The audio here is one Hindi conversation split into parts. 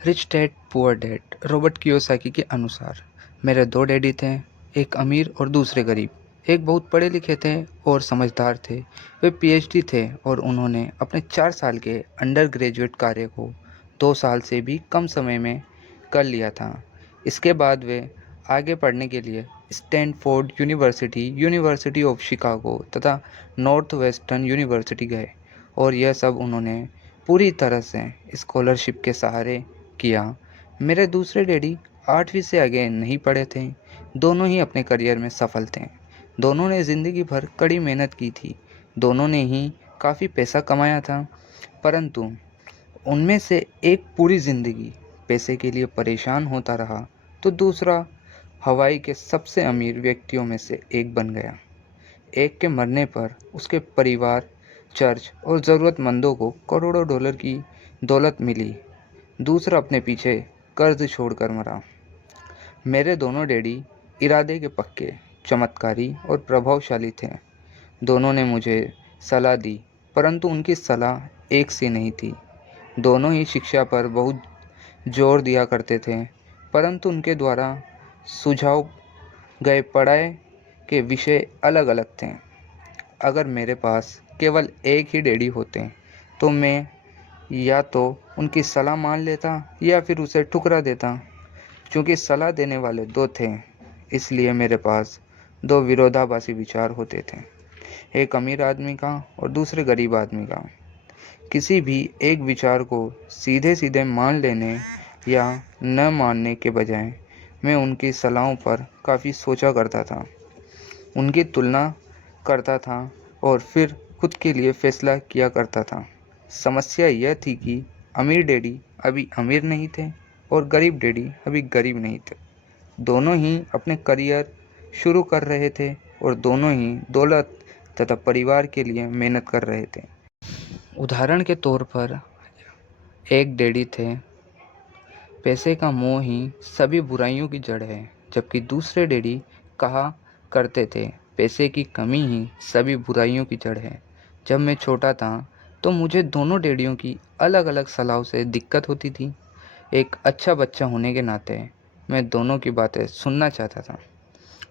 Rich dad poor dad Robert Kiyosaki के अनुसार मेरे दो डैडी थे, एक अमीर और दूसरे गरीब। एक बहुत पढ़े लिखे थे और समझदार थे। वे पीएचडी थे और उन्होंने अपने 4 साल के अंडर ग्रेजुएट कार्य को 2 साल से भी कम समय में कर लिया था। इसके बाद वे आगे पढ़ने के लिए Stanford university, university of Chicago तथा नॉर्थ वेस्टर्न यूनिवर्सिटी गए और यह सब उन्होंने पूरी तरह से स्कॉलरशिप के सहारे किया। मेरे दूसरे डैडी 8वीं से आगे नहीं पढ़े थे। दोनों ही अपने करियर में सफल थे। दोनों ने ज़िंदगी भर कड़ी मेहनत की थी। दोनों ने ही काफ़ी पैसा कमाया था, परंतु उनमें से एक पूरी ज़िंदगी पैसे के लिए परेशान होता रहा, तो दूसरा हवाई के सबसे अमीर व्यक्तियों में से एक बन गया। एक के मरने पर उसके परिवार, चर्च और ज़रूरतमंदों को करोड़ों डॉलर की दौलत मिली। दूसरा अपने पीछे कर्ज छोड़कर मरा। मेरे दोनों डैडी इरादे के पक्के, चमत्कारी और प्रभावशाली थे। दोनों ने मुझे सलाह दी, परंतु उनकी सलाह एक सी नहीं थी। दोनों ही शिक्षा पर बहुत जोर दिया करते थे, परंतु उनके द्वारा सुझाव गए पढ़ाई के विषय अलग अलग थे। अगर मेरे पास केवल एक ही डैडी होते तो मैं या तो उनकी सलाह मान लेता या फिर उसे ठुकरा देता। क्योंकि सलाह देने वाले दो थे, इसलिए मेरे पास दो विरोधाभासी विचार होते थे, एक अमीर आदमी का और दूसरे गरीब आदमी का। किसी भी एक विचार को सीधे सीधे मान लेने या न मानने के बजाय मैं उनकी सलाहों पर काफ़ी सोचा करता था, उनकी तुलना करता था और फिर खुद के लिए फैसला किया करता था। समस्या यह थी कि अमीर डैडी अभी अमीर नहीं थे और गरीब डैडी अभी गरीब नहीं थे। दोनों ही अपने करियर शुरू कर रहे थे और दोनों ही दौलत तथा परिवार के लिए मेहनत कर रहे थे। उदाहरण के तौर पर एक डैडी थे, पैसे का मोह ही सभी बुराइयों की जड़ है, जबकि दूसरे डैडी कहा करते थे, पैसे की कमी ही सभी बुराइयों की जड़ है। जब मैं छोटा था तो मुझे दोनों डैडियों की अलग अलग सलाहों से दिक्कत होती थी। एक अच्छा बच्चा होने के नाते मैं दोनों की बातें सुनना चाहता था।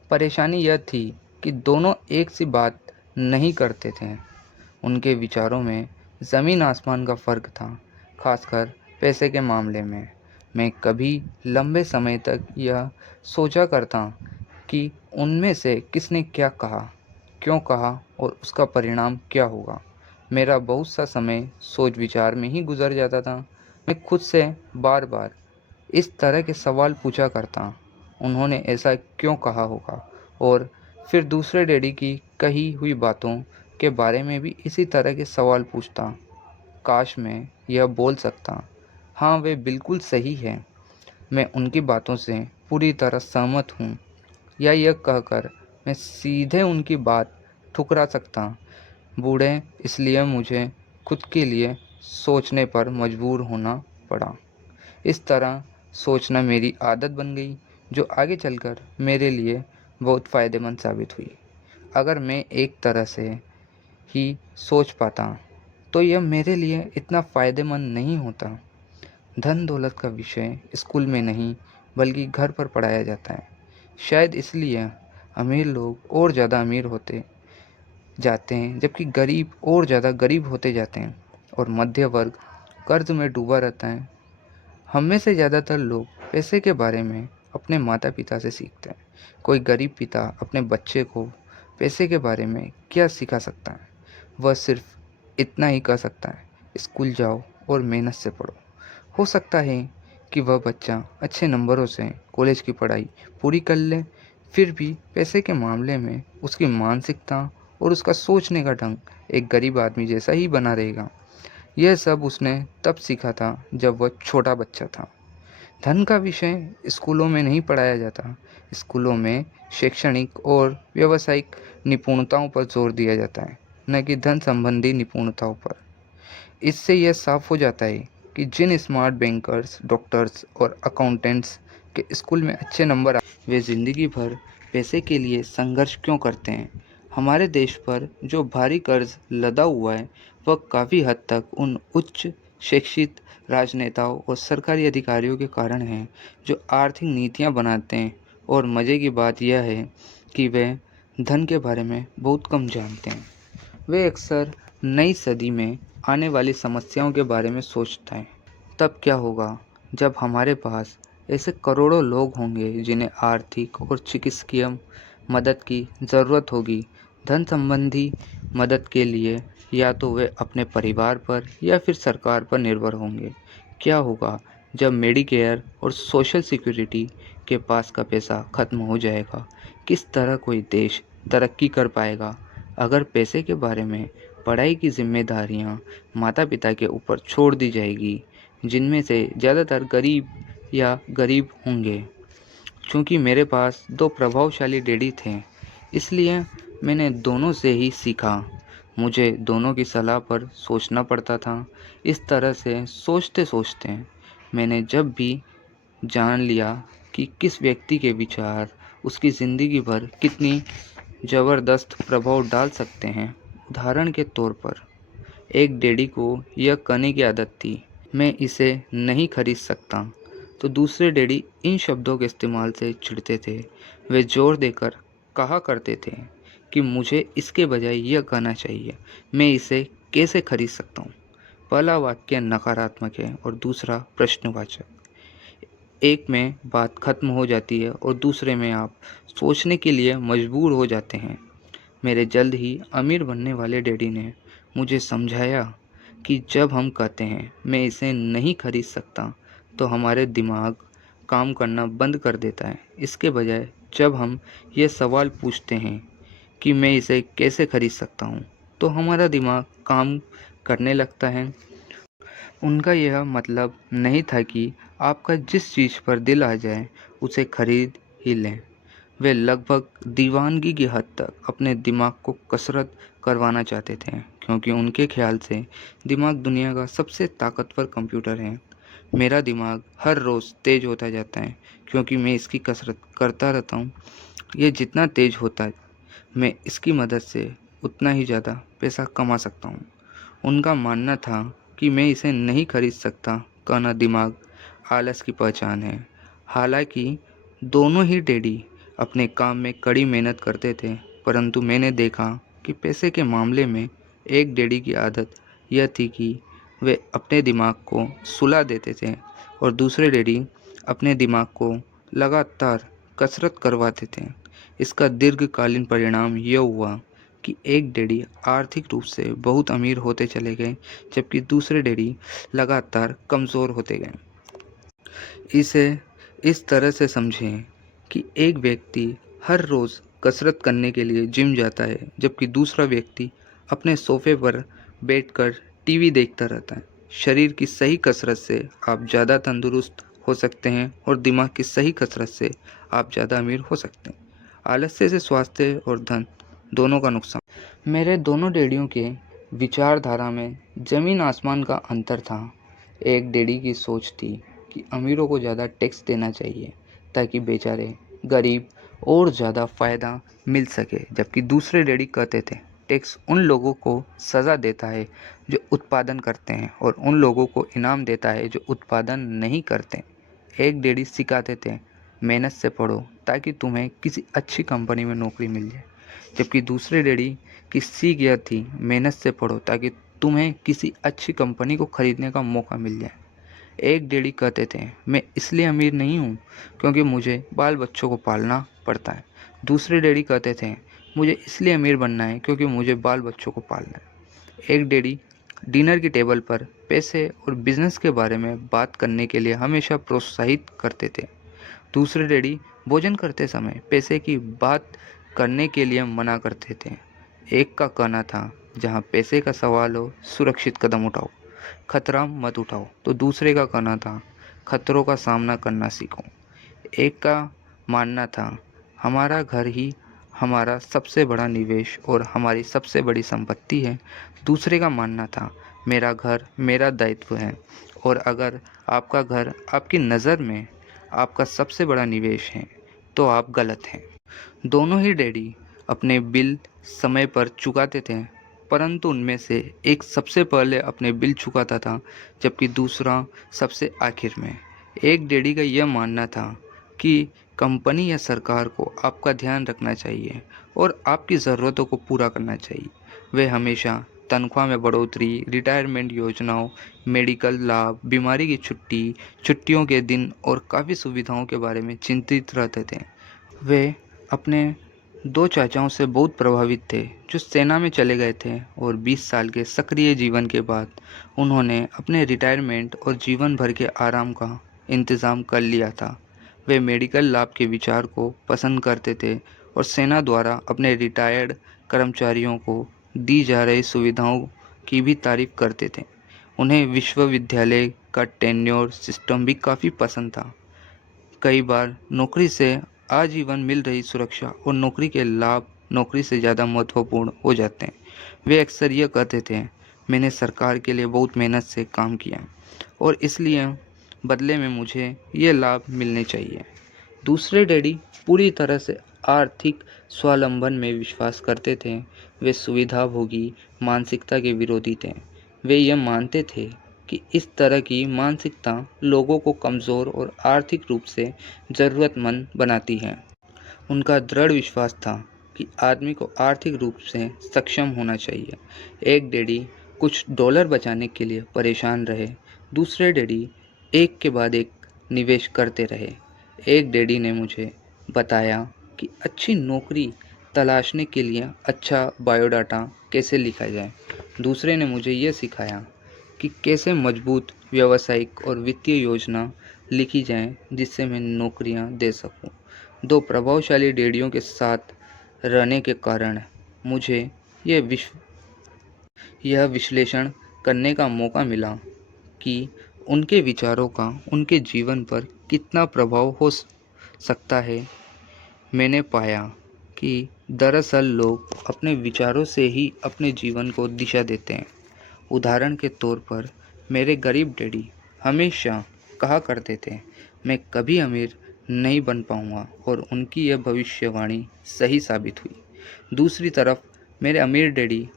परेशानी यह थी कि दोनों एक सी बात नहीं करते थे। उनके विचारों में ज़मीन आसमान का फ़र्क था, खासकर पैसे के मामले में। मैं कभी लंबे समय तक यह सोचा करता कि उनमें से किसने क्या कहा, क्यों कहा और उसका परिणाम क्या होगा। मेरा बहुत सा समय सोच विचार में ही गुजर जाता था। मैं खुद से बार बार इस तरह के सवाल पूछा करता, उन्होंने ऐसा क्यों कहा होगा, और फिर दूसरे डैडी की कही हुई बातों के बारे में भी इसी तरह के सवाल पूछता। काश मैं यह बोल सकता, हाँ वे बिल्कुल सही है, मैं उनकी बातों से पूरी तरह सहमत हूँ, या यह कहकर मैं सीधे उनकी बात ठुकरा सकता, बूढ़े इसलिए मुझे खुद के लिए सोचने पर मजबूर होना पड़ा। इस तरह सोचना मेरी आदत बन गई, जो आगे चलकर मेरे लिए बहुत फ़ायदेमंद साबित हुई। अगर मैं एक तरह से ही सोच पाता तो यह मेरे लिए इतना फ़ायदेमंद नहीं होता। धन दौलत का विषय स्कूल में नहीं बल्कि घर पर पढ़ाया जाता है। शायद इसलिए अमीर लोग और ज़्यादा अमीर होते जाते हैं, जबकि गरीब और ज़्यादा गरीब होते जाते हैं और मध्य वर्ग कर्ज में डूबा रहता है। हम में से ज़्यादातर लोग पैसे के बारे में अपने माता पिता से सीखते हैं। कोई गरीब पिता अपने बच्चे को पैसे के बारे में क्या सिखा सकता है? वह सिर्फ इतना ही कह सकता है, स्कूल जाओ और मेहनत से पढ़ो। हो सकता है कि वह बच्चा अच्छे नंबरों से कॉलेज की पढ़ाई पूरी कर ले, फिर भी पैसे के मामले में उसकी मानसिकता और उसका सोचने का ढंग एक गरीब आदमी जैसा ही बना रहेगा। यह सब उसने तब सीखा था जब वह छोटा बच्चा था। धन का विषय स्कूलों में नहीं पढ़ाया जाता। स्कूलों में शैक्षणिक और व्यावसायिक निपुणताओं पर जोर दिया जाता है, न कि धन संबंधी निपुणताओं पर। इससे यह साफ हो जाता है कि जिन स्मार्ट बैंकर्स, डॉक्टर्स और अकाउंटेंट्स के स्कूल में अच्छे नंबर वे ज़िंदगी भर पैसे के लिए संघर्ष क्यों करते हैं। हमारे देश पर जो भारी कर्ज लदा हुआ है, वह काफ़ी हद तक उन उच्च शिक्षित राजनेताओं और सरकारी अधिकारियों के कारण है जो आर्थिक नीतियाँ बनाते हैं। और मज़े की बात यह है कि वे धन के बारे में बहुत कम जानते हैं। वे अक्सर नई सदी में आने वाली समस्याओं के बारे में सोचते हैं। तब क्या होगा जब हमारे पास ऐसे करोड़ों लोग होंगे जिन्हें आर्थिक और चिकित्सकीय मदद की ज़रूरत होगी। धन संबंधी मदद के लिए या तो वे अपने परिवार पर या फिर सरकार पर निर्भर होंगे। क्या होगा जब मेडिकेयर और सोशल सिक्योरिटी के पास का पैसा खत्म हो जाएगा? किस तरह कोई देश तरक्की कर पाएगा अगर पैसे के बारे में पढ़ाई की जिम्मेदारियां माता पिता के ऊपर छोड़ दी जाएगी, जिनमें से ज़्यादातर गरीब होंगे। चूँकि मेरे पास दो प्रभावशाली डैडी थे, इसलिए मैंने दोनों से ही सीखा। मुझे दोनों की सलाह पर सोचना पड़ता था। इस तरह से सोचते सोचते मैंने जब भी जान लिया कि किस व्यक्ति के विचार उसकी ज़िंदगी पर कितनी ज़बरदस्त प्रभाव डाल सकते हैं। उदाहरण के तौर पर, एक डैडी को यह कहने की आदत थी, मैं इसे नहीं खरीद सकता, तो दूसरे डैडी इन शब्दों के इस्तेमाल से चिढ़ते थे। वे जोर देकर कहा करते थे कि मुझे इसके बजाय यह कहना चाहिए, मैं इसे कैसे खरीद सकता हूँ। पहला वाक्य नकारात्मक है और दूसरा प्रश्नवाचक। एक में बात खत्म हो जाती है और दूसरे में आप सोचने के लिए मजबूर हो जाते हैं। मेरे जल्द ही अमीर बनने वाले डैडी ने मुझे समझाया कि जब हम कहते हैं मैं इसे नहीं खरीद सकता, तो हमारे दिमाग काम करना बंद कर देता है। इसके बजाय जब हम ये सवाल पूछते हैं कि मैं इसे कैसे खरीद सकता हूँ, तो हमारा दिमाग काम करने लगता है। उनका यह मतलब नहीं था कि आपका जिस चीज़ पर दिल आ जाए उसे खरीद ही लें। वे लगभग दीवानगी की हद तक अपने दिमाग को कसरत करवाना चाहते थे, क्योंकि उनके ख्याल से दिमाग दुनिया का सबसे ताकतवर कंप्यूटर है। मेरा दिमाग हर रोज़ तेज़ होता जाता है क्योंकि मैं इसकी कसरत करता रहता हूँ। ये जितना तेज़ होता है, मैं इसकी मदद से उतना ही ज़्यादा पैसा कमा सकता हूँ। उनका मानना था कि मैं इसे नहीं खरीद सकता कहना दिमाग आलस की पहचान है। हालांकि दोनों ही डैडी अपने काम में कड़ी मेहनत करते थे, परंतु मैंने देखा कि पैसे के मामले में एक डैडी की आदत यह थी कि वे अपने दिमाग को सुला देते थे और दूसरे डैडी अपने दिमाग को लगातार कसरत करवाते थे। इसका दीर्घकालीन परिणाम यह हुआ कि एक डैडी आर्थिक रूप से बहुत अमीर होते चले गए, जबकि दूसरे डैडी लगातार कमज़ोर होते गए। इसे इस तरह से समझें कि एक व्यक्ति हर रोज़ कसरत करने के लिए जिम जाता है, जबकि दूसरा व्यक्ति अपने सोफे पर बैठकर टीवी देखता रहता है। शरीर की सही कसरत से आप ज़्यादा तंदुरुस्त हो सकते हैं और दिमाग की सही कसरत से आप ज़्यादा अमीर हो सकते हैं। आलस्य से स्वास्थ्य और धन दोनों का नुकसान। मेरे दोनों डैडियों के विचारधारा में ज़मीन आसमान का अंतर था। एक डैडी की सोच थी कि अमीरों को ज़्यादा टैक्स देना चाहिए ताकि बेचारे गरीब और ज़्यादा फ़ायदा मिल सके, जबकि दूसरे डैडी कहते थे टैक्स उन लोगों को सज़ा देता है जो उत्पादन करते हैं और उन लोगों को इनाम देता है जो उत्पादन नहीं करते। एक डैडी सिखाते थे मेहनत से पढ़ो ताकि तुम्हें किसी अच्छी कंपनी में नौकरी मिल जाए, जबकि दूसरे डैडी की सीख यह थी मेहनत से पढ़ो ताकि तुम्हें किसी अच्छी कंपनी को खरीदने का मौका मिल जाए। एक डैडी कहते थे मैं इसलिए अमीर नहीं हूँ क्योंकि मुझे बाल बच्चों को पालना पड़ता है। दूसरे डैडी कहते थे मुझे इसलिए अमीर बनना है क्योंकि मुझे बाल बच्चों को पालना है। एक डैडी डिनर की टेबल पर पैसे और बिजनेस के बारे में बात करने के लिए हमेशा प्रोत्साहित करते थे। दूसरे डैडी भोजन करते समय पैसे की बात करने के लिए मना करते थे। एक का कहना था जहाँ पैसे का सवाल हो सुरक्षित कदम उठाओ, खतरा मत उठाओ, तो दूसरे का कहना था खतरों का सामना करना सीखो। एक का मानना था हमारा घर ही हमारा सबसे बड़ा निवेश और हमारी सबसे बड़ी संपत्ति है। दूसरे का मानना था मेरा घर मेरा दायित्व है, और अगर आपका घर आपकी नज़र में आपका सबसे बड़ा निवेश है तो आप गलत हैं। दोनों ही डैडी अपने बिल समय पर चुकाते थे, परंतु उनमें से एक सबसे पहले अपने बिल चुकाता था, जबकि दूसरा सबसे आखिर में। एक डैडी का यह मानना था कि कंपनी या सरकार को आपका ध्यान रखना चाहिए और आपकी ज़रूरतों को पूरा करना चाहिए। वे हमेशा तनख्वाह में बढ़ोतरी, रिटायरमेंट योजनाओं, मेडिकल लाभ, बीमारी की छुट्टी, छुट्टियों के दिन और काफ़ी सुविधाओं के बारे में चिंतित रहते थे। वे अपने 2 चाचाओं से बहुत प्रभावित थे, जो सेना में चले गए थे और 20 साल के सक्रिय जीवन के बाद उन्होंने अपने रिटायरमेंट और जीवन भर के आराम का इंतज़ाम कर लिया था। वे मेडिकल लाभ के विचार को पसंद करते थे और सेना द्वारा अपने रिटायर्ड कर्मचारियों को दी जा रही सुविधाओं की भी तारीफ़ करते थे। उन्हें विश्वविद्यालय का टेन्योर सिस्टम भी काफ़ी पसंद था। कई बार नौकरी से आजीवन मिल रही सुरक्षा और नौकरी के लाभ नौकरी से ज़्यादा महत्वपूर्ण हो जाते हैं। वे अक्सर यह कहते थे, मैंने सरकार के लिए बहुत मेहनत से काम किया और इसलिए बदले में मुझे ये लाभ मिलने चाहिए। दूसरे डैडी पूरी तरह से आर्थिक स्वावलंबन में विश्वास करते थे। वे सुविधाभोगी मानसिकता के विरोधी थे। वे यह मानते थे कि इस तरह की मानसिकता लोगों को कमज़ोर और आर्थिक रूप से ज़रूरतमंद बनाती है। उनका दृढ़ विश्वास था कि आदमी को आर्थिक रूप से सक्षम होना चाहिए। एक डैडी कुछ डॉलर बचाने के लिए परेशान रहे, दूसरे डैडी एक के बाद एक निवेश करते रहे। एक डैडी ने मुझे बताया कि अच्छी नौकरी तलाशने के लिए अच्छा बायोडाटा कैसे लिखा जाए। दूसरे ने मुझे यह सिखाया कि कैसे मजबूत व्यावसायिक और वित्तीय योजना लिखी जाए जिससे मैं नौकरियां दे सकूं। 2 प्रभावशाली डैडियों के साथ रहने के कारण मुझे यह यह विश्लेषण करने का मौका मिला कि उनके विचारों का उनके जीवन पर कितना प्रभाव हो सकता है। मैंने पाया कि दरअसल लोग अपने विचारों से ही अपने जीवन को दिशा देते हैं। उदाहरण के तौर पर मेरे गरीब डैडी हमेशा कहा करते थे, मैं कभी अमीर नहीं बन पाऊंगा, और उनकी यह भविष्यवाणी सही साबित हुई। दूसरी तरफ मेरे अमीर डैडी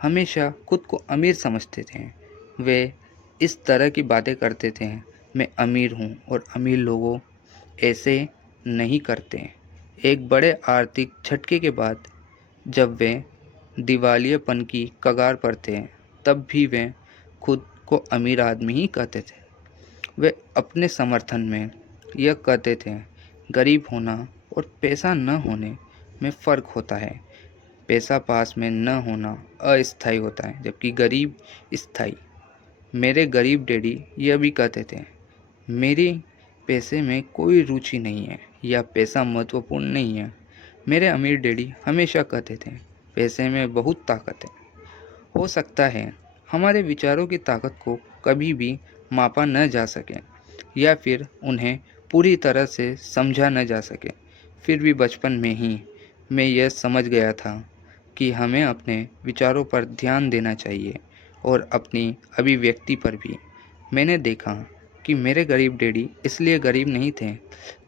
हमेशा खुद को अमीर समझते थे। वे इस तरह की बातें करते थे, मैं अमीर हूँ और अमीर लोगों ऐसे नहीं करते। एक बड़े आर्थिक झटके के बाद जब वे दिवालियेपन की कगार पर थे, तब भी वे खुद को अमीर आदमी ही कहते थे। वे अपने समर्थन में यह कहते थे, गरीब होना और पैसा न होने में फ़र्क होता है। पैसा पास में न होना अस्थायी होता है, जबकि गरीब स्थायी। मेरे गरीब डैडी यह भी कहते थे, मेरी पैसे में कोई रुचि नहीं है या पैसा महत्वपूर्ण नहीं है। मेरे अमीर डैडी हमेशा कहते थे, पैसे में बहुत ताकत है। हो सकता है हमारे विचारों की ताकत को कभी भी मापा न जा सके या फिर उन्हें पूरी तरह से समझा न जा सके, फिर भी बचपन में ही मैं यह समझ गया था कि हमें अपने विचारों पर ध्यान देना चाहिए और अपनी अभिव्यक्ति पर भी। मैंने देखा कि मेरे गरीब डैडी इसलिए गरीब नहीं थे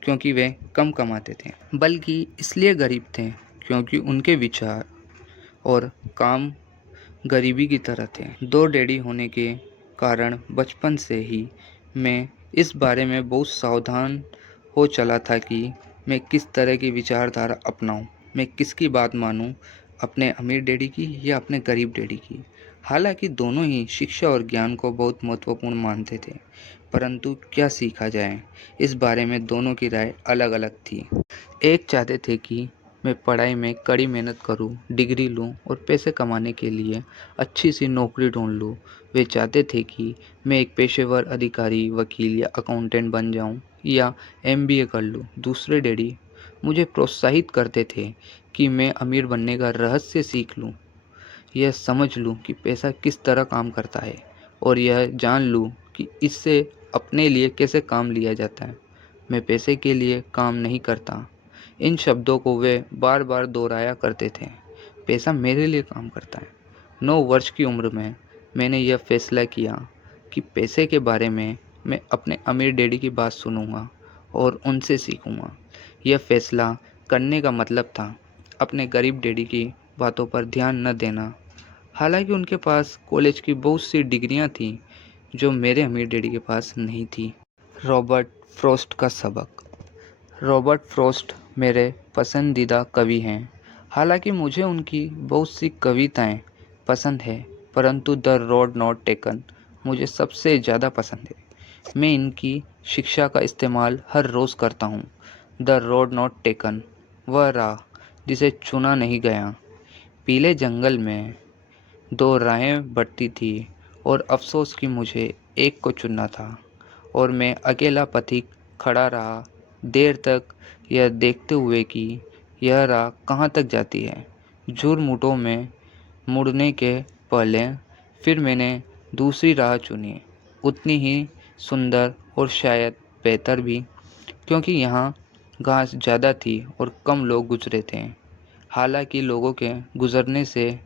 क्योंकि वे कम कमाते थे, बल्कि इसलिए गरीब थे क्योंकि उनके विचार और काम गरीबी की तरह थे। 2 डैडी होने के कारण बचपन से ही मैं इस बारे में बहुत सावधान हो चला था कि मैं किस तरह की विचारधारा अपनाऊं, मैं किसकी बात मानूं, अपने अमीर डैडी की या अपने गरीब डैडी की। हालांकि दोनों ही शिक्षा और ज्ञान को बहुत महत्वपूर्ण मानते थे, परंतु क्या सीखा जाए, इस बारे में दोनों की राय अलग-अलग थी। एक चाहते थे कि मैं पढ़ाई में कड़ी मेहनत करूं, डिग्री लूं और पैसे कमाने के लिए अच्छी सी नौकरी ढूंढ लूं। वे चाहते थे कि मैं एक पेशेवर अधिकारी, वकील या अकाउंटेंट बन जाऊं या एमबीए कर लूं। दूसरे डैडी मुझे प्रोत्साहित करते थे कि मैं अमीर बनने का रहस्य सीख लूं, यह समझ लूं कि पैसा किस तरह काम करता है और यह जान लूं कि इससे अपने लिए कैसे काम लिया जाता है। मैं पैसे के लिए काम नहीं करता। इन शब्दों को वे बार बार दोहराया करते थे, पैसा मेरे लिए काम करता है। 9 वर्ष की उम्र में मैंने यह फैसला किया कि पैसे के बारे में मैं अपने अमीर डैडी की बात सुनूंगा और उनसे सीखूंगा। यह फैसला करने का मतलब था अपने गरीब डैडी की बातों पर ध्यान न देना, हालांकि उनके पास कॉलेज की बहुत सी डिग्रियां थीं जो मेरे अमीर डैडी के पास नहीं थी। रॉबर्ट फ्रॉस्ट का सबक। रॉबर्ट फ्रॉस्ट मेरे पसंदीदा कवि हैं। हालांकि मुझे उनकी बहुत सी कविताएं पसंद है, परंतु द रोड नॉट टेकन मुझे सबसे ज़्यादा पसंद है। मैं इनकी शिक्षा का इस्तेमाल हर रोज़ करता हूँ। द रोड नॉट टेकन, वह राह जिसे चुना नहीं गया। पीले जंगल में दो राहें बढ़ती थी और अफसोस कि मुझे एक को चुनना था, और मैं अकेला पथिक खड़ा रहा देर तक, यह देखते हुए कि यह राह कहाँ तक जाती है। झुरमुटों में मुड़ने के पहले फिर मैंने दूसरी राह चुनी, उतनी ही सुंदर और शायद बेहतर भी, क्योंकि यहाँ घास ज़्यादा थी और कम लोग गुजरे थे। हालांकि लोगों के गुजरने से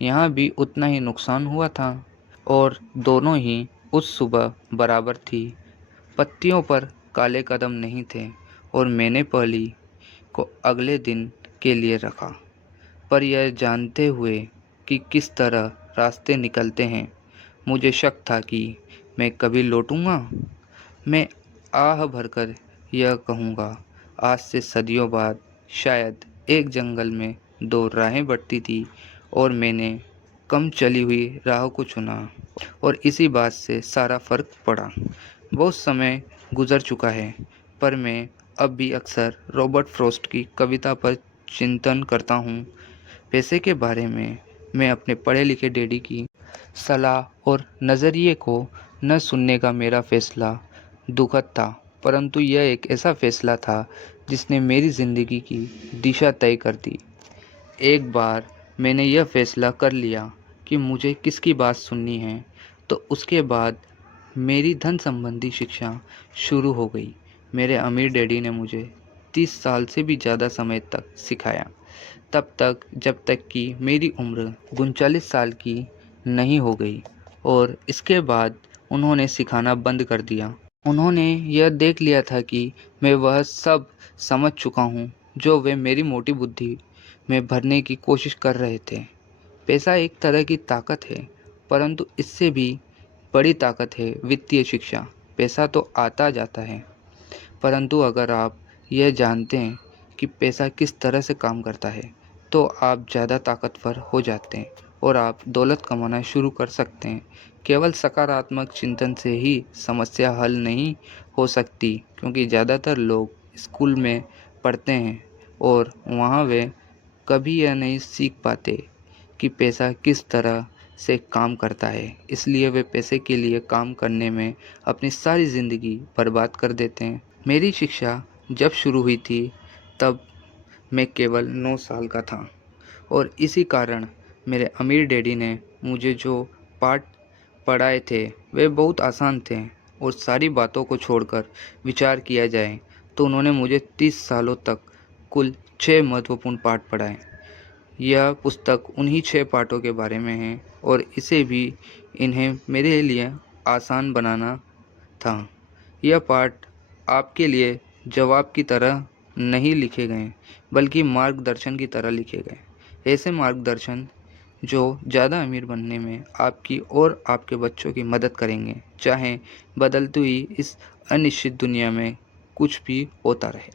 यहाँ भी उतना ही नुकसान हुआ था, और दोनों ही उस सुबह बराबर थी। पत्तियों पर काले कदम नहीं थे, और मैंने पहली को अगले दिन के लिए रखा, पर यह जानते हुए कि किस तरह रास्ते निकलते हैं। मुझे शक था कि मैं कभी लौटूंगा। मैं आह भरकर यह कहूँगा, आज से सदियों बाद शायद एक जंगल में दो राहें बढ़ती थी और मैंने कम चली हुई राह को चुना, और इसी बात से सारा फर्क पड़ा। बहुत समय गुजर चुका है, पर मैं अब भी अक्सर रॉबर्ट फ्रॉस्ट की कविता पर चिंतन करता हूँ। पैसे के बारे में मैं अपने पढ़े लिखे डैडी की सलाह और नज़रिए को न सुनने का मेरा फैसला दुखद था, परंतु यह एक ऐसा फैसला था जिसने मेरी ज़िंदगी की दिशा तय कर दी। एक बार मैंने यह फैसला कर लिया कि मुझे किसकी बात सुननी है, तो उसके बाद मेरी धन संबंधी शिक्षा शुरू हो गई। मेरे अमीर डैडी ने मुझे 30 साल से भी ज़्यादा समय तक सिखाया, तब तक जब तक कि मेरी उम्र 39 साल की नहीं हो गई, और इसके बाद उन्होंने सिखाना बंद कर दिया। उन्होंने यह देख लिया था कि मैं वह सब समझ चुका हूँ जो वे मेरी मोटी बुद्धि में भरने की कोशिश कर रहे थे। पैसा एक तरह की ताकत है, परंतु इससे भी बड़ी ताकत है वित्तीय शिक्षा। पैसा तो आता जाता है, परंतु अगर आप यह जानते हैं कि पैसा किस तरह से काम करता है, तो आप ज़्यादा ताकतवर हो जाते हैं और आप दौलत कमाना शुरू कर सकते हैं। केवल सकारात्मक चिंतन से ही समस्या हल नहीं हो सकती, क्योंकि ज़्यादातर लोग स्कूल में पढ़ते हैं और वहाँ वे कभी यह नहीं सीख पाते कि पैसा किस तरह से काम करता है। इसलिए वे पैसे के लिए काम करने में अपनी सारी ज़िंदगी बर्बाद कर देते हैं। मेरी शिक्षा जब शुरू हुई थी तब मैं केवल 9 साल का था, और इसी कारण मेरे अमीर डैडी ने मुझे जो पाठ पढ़ाए थे वे बहुत आसान थे, और सारी बातों को छोड़कर विचार किया जाए तो उन्होंने मुझे 30 सालों तक कुल 6 महत्वपूर्ण पाठ पढ़ाए। यह पुस्तक उन्हीं 6 पाठों के बारे में है, और इसे भी इन्हें मेरे लिए आसान बनाना था। यह पाठ आपके लिए जवाब की तरह नहीं लिखे गए, बल्कि मार्गदर्शन की तरह लिखे गए। ऐसे मार्गदर्शन जो ज़्यादा अमीर बनने में आपकी और आपके बच्चों की मदद करेंगे, चाहे बदलती हुई इस अनिश्चित दुनिया में कुछ भी होता रहे।